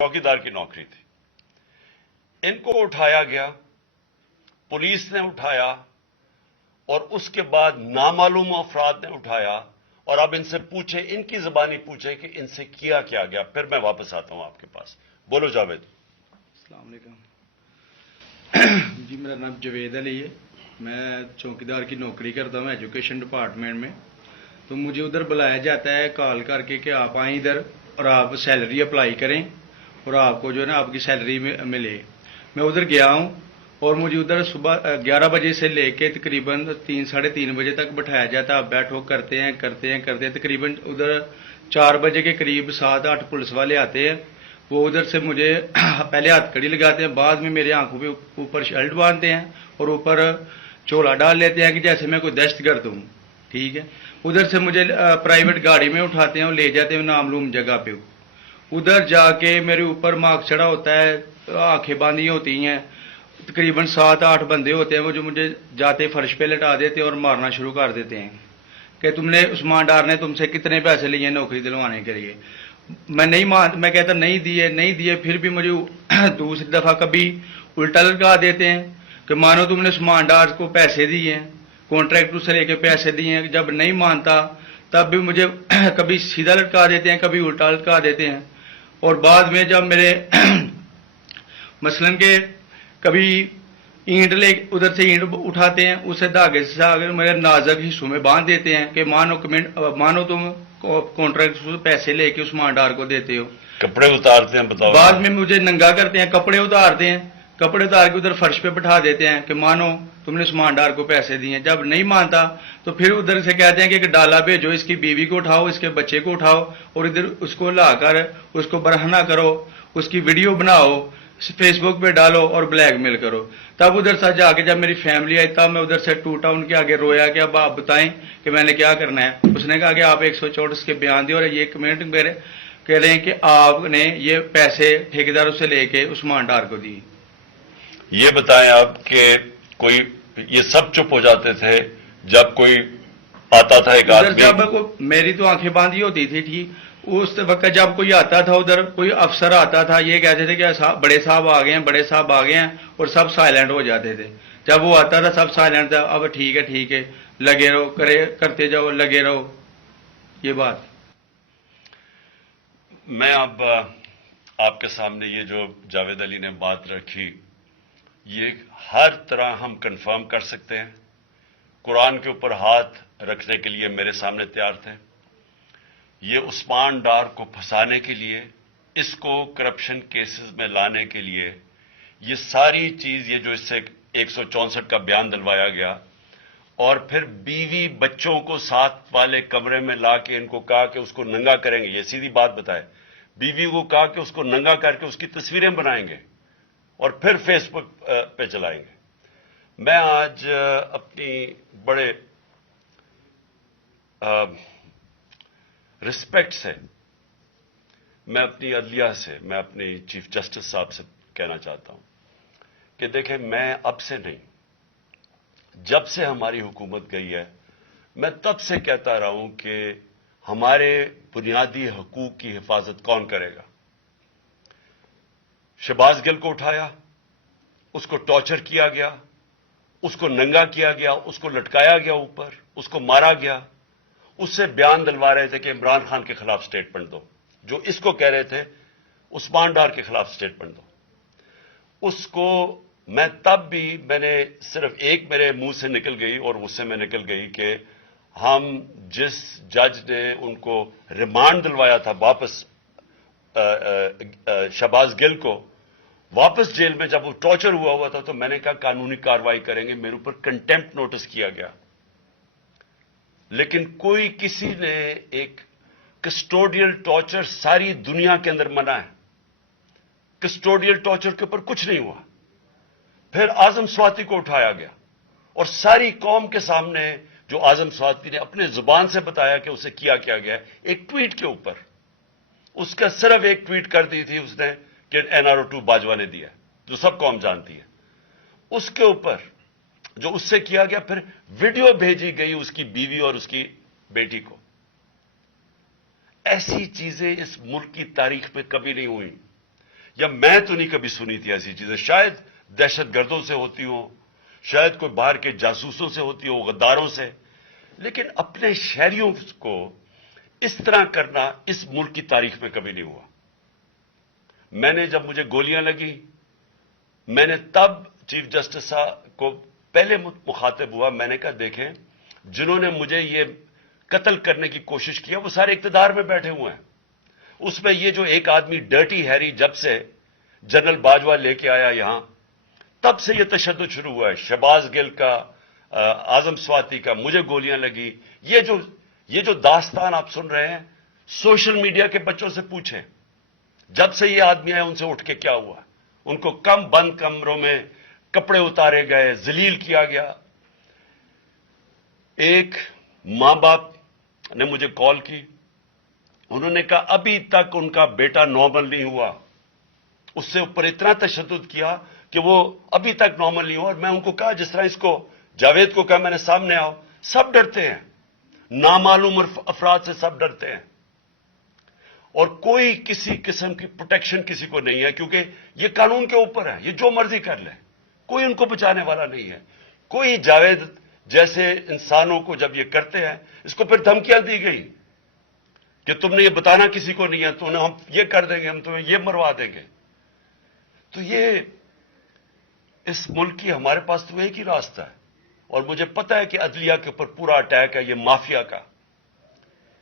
चौकीदार की नौकरी थी। इनको उठाया गया, पुलिस ने उठाया और उसके बाद नामालूम अफराद ने उठाया और अब इनसे पूछे, इनकी जुबानी पूछे कि इनसे किया क्या गया। फिर मैं वापस आता हूं आपके पास। बोलो जावेद। अस्सलाम वालेकुम जी, मेरा नाम जवेद अली है। मैं चौकीदार की नौकरी करता हूँ एजुकेशन डिपार्टमेंट में। तो मुझे उधर बुलाया जाता है कॉल करके कि आप आएँ इधर और आप सैलरी अप्लाई करें और आपको जो है ना आपकी सैलरी मिले। मैं उधर गया हूँ और मुझे उधर सुबह 11 बजे से लेके तकरीबन 3-3:30 बजे तक बैठाया जाता है। आप बैठो, करते हैं तकरीबन उधर 4 बजे के करीब 7-8 पुलिस वाले आते हैं। वो उधर से मुझे पहले हथकड़ी लगाते हैं, बाद में मेरे आंखों पे ऊपर शर्ट बांधते हैं और ऊपर चोला डाल लेते हैं कि जैसे मैं कोई दहशतगर्द हूँ। ठीक है। उधर से मुझे प्राइवेट गाड़ी में उठाते हैं और ले जाते हैं नामलूम जगह पे। उधर जाके मेरे ऊपर मार्क चढ़ा होता है, आंखें बांधी होती हैं। तकरीबन 7-8 बंदे होते हैं वो जो मुझे जाते फर्श पे लटा देते हैं और मारना शुरू कर देते हैं कि तुमने उस्मान डार ने तुमसे कितने पैसे लिए नौकरी दिलवाने के लिए। मैं कहता नहीं दिए। फिर भी मुझे दूसरी दफा कभी उल्टा लटका देते हैं कि मानो तुमने उस्मान डार को पैसे दिए हैं, कॉन्ट्रैक्ट से लेके पैसे दिए हैं। जब नहीं मानता तब भी मुझे कभी सीधा लटका देते हैं, कभी उल्टा लटका देते हैं। और बाद में जब मेरे मसलन के कभी ईंट ले उधर से ईंट उठाते हैं, उसे धागे से आगे मेरे नाजुक हिस्सों में बांध देते हैं कि मानो तुम कॉन्ट्रैक्ट से पैसे लेके उस्मान डार को देते हो। कपड़े उतारते हैं, बताओ। बाद में मुझे नंगा करते हैं, कपड़े उतारते हैं, कपड़े उतार के उधर फर्श पे बिठा देते हैं कि मानो तुमने उस्मान डार को पैसे दिए। जब नहीं मानता तो फिर उधर से कहते हैं कि डाला भेजो, इसकी बीवी को उठाओ, इसके बच्चे को उठाओ और इधर उसको लाकर उसको बरहना करो, उसकी वीडियो बनाओ, फेसबुक पे डालो और ब्लैकमेल करो। तब उधर से जाके जब मेरी फैमिली आई तब मैं उधर से टूटा, उनके आगे रोया कि अब आप बताएं कि मैंने क्या करना है। उसने कहा कि आप 124 के बयान दिए और ये कमेंट मेरे कह रहे हैं कि आपने ये पैसे ठेकेदारों से लेके उस्मान डार को दिए। ये बताएं आप कि कोई ये सब चुप हो जाते थे जब कोई आता था एक आदमी? जब मेरी तो आंखें बांधी होती थी, ठीक उस वक्त जब कोई आता था उधर कोई अफसर आता था, ये कहते थे कि बड़े साहब आ गए हैं और सब साइलेंट हो जाते थे। जब वो आता था सब साइलेंट था। अब ठीक है लगे रहो, करते जाओ, लगे रहो। ये बात मैं अब आपके सामने ये जो जावेद अली ने बात रखी, ये हर तरह हम कंफर्म कर सकते हैं। कुरान के ऊपर हाथ रखने के लिए मेरे सामने तैयार थे। ये उस्मान डार को फंसाने के लिए, इसको करप्शन केसेस में लाने के लिए, ये सारी चीज, ये जो इससे 164 का बयान दिलवाया गया और फिर बीवी बच्चों को साथ वाले कमरे में ला के इनको कहा कि उसको नंगा करेंगे। ये सीधी बात बताए, बीवी को कहा कि उसको नंगा करके उसकी तस्वीरें बनाएंगे और फिर फेसबुक पे चलाएंगे। मैं आज अपनी बड़े रिस्पेक्ट से मैं अपनी अदलिया से, मैं अपनी चीफ जस्टिस साहब से कहना चाहता हूं कि देखें, मैं अब से नहीं, जब से हमारी हुकूमत गई है, मैं तब से कहता रहा हूं कि हमारे बुनियादी हकूक की हिफाजत कौन करेगा। शहबाज गिल को उठाया, उसको टॉर्चर किया गया, उसको नंगा किया गया, उसको लटकाया गया ऊपर, उसको मारा गया। उससे बयान दिलवा रहे थे कि इमरान खान के खिलाफ स्टेटमेंट दो, जो इसको कह रहे थे उस्मान डार के खिलाफ स्टेटमेंट दो। उसको मैं तब भी, मैंने सिर्फ एक मेरे मुंह से निकल गई और उससे मैं निकल गई कि हम जिस जज ने उनको रिमांड दिलवाया था वापस, शहबाज गिल को वापस जेल में, जब वो टॉर्चर हुआ था तो मैंने कहा कानूनी कार्रवाई करेंगे। मेरे ऊपर कंटेम्प्ट नोटिस किया गया, लेकिन कोई किसी ने एक कस्टोडियल टॉर्चर सारी दुनिया के अंदर मना है, कस्टोडियल टॉर्चर के ऊपर कुछ नहीं हुआ। फिर आजम स्वाति को उठाया गया और सारी कौम के सामने जो आजम स्वाति ने अपने जुबान से बताया कि उसे किया क्या गया, एक ट्वीट के ऊपर, उसका सिर्फ एक ट्वीट कर दी थी उसने कि NRO2 बाजवा ने दिया, जो सब कौम जानती है। उसके ऊपर जो उससे किया गया, फिर वीडियो भेजी गई उसकी बीवी और उसकी बेटी को। ऐसी चीजें इस मुल्क की तारीख में कभी नहीं हुई। یا میں تو نہیں کبھی سنی تھی ایسی چیزیں. شاید دہشت گردوں سے ہوتی ہوں, شاید کوئی باہر کے جاسوسوں سے ہوتی ہو, غداروں سے, لیکن اپنے شہریوں کو اس طرح کرنا اس ملک کی تاریخ میں کبھی نہیں ہوا. میں نے جب مجھے گولیاں لگی, میں نے تب چیف جسٹس صاحب کو پہلے مخاطب ہوا. میں نے کہا دیکھیں, جنہوں نے مجھے یہ قتل کرنے کی کوشش کیا وہ سارے اقتدار میں بیٹھے ہوئے ہیں. اس میں یہ جو ایک آدمی ڈرٹی ہیری جب سے جنرل باجوہ لے کے آیا یہاں, تب سے یہ تشدد شروع ہوا ہے. شہباز گل کا, اعظم سواتی کا, مجھے گولیاں لگی. یہ جو داستان آپ سن رہے ہیں, سوشل میڈیا کے بچوں سے پوچھیں, جب سے یہ آدمی آئے ان سے اٹھ کے کیا ہوا. ان کو بند کمروں میں کپڑے اتارے گئے, ذلیل کیا گیا. ایک ماں باپ نے مجھے کال کی, انہوں نے کہا ابھی تک ان کا بیٹا نارمل نہیں ہوا. اس سے اوپر اتنا تشدد کیا کہ وہ ابھی تک نارمل نہیں ہوا. اور میں ان کو کہا, جس طرح اس کو جاوید کو کہا میں نے سامنے آؤ, سب ڈرتے ہیں, نامعلوم افراد سے سب ڈرتے ہیں, اور کوئی کسی قسم کی پروٹیکشن کسی کو نہیں ہے, کیونکہ یہ قانون کے اوپر ہے, یہ جو مرضی کر لے, کوئی ان کو بچانے والا نہیں ہے. کوئی جاوید جیسے انسانوں کو جب یہ کرتے ہیں, اس کو پھر دھمکیاں دی گئی کہ تم نے یہ بتانا کسی کو نہیں ہے, تو ہم یہ کر دیں گے, ہم تمہیں یہ مروا دیں گے. تو یہ اس ملک کی ہمارے پاس تو ایک ہی راستہ ہے, اور مجھے پتا ہے کہ عدلیہ کے اوپر پورا اٹیک ہے, یہ مافیا کا.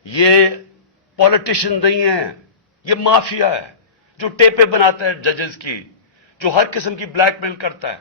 یہ پولیٹیشین نہیں ہے, یہ مافیا ہے جو ٹیپیں بناتا ہے ججز کی, جو ہر قسم کی بلیک میل کرتا ہے.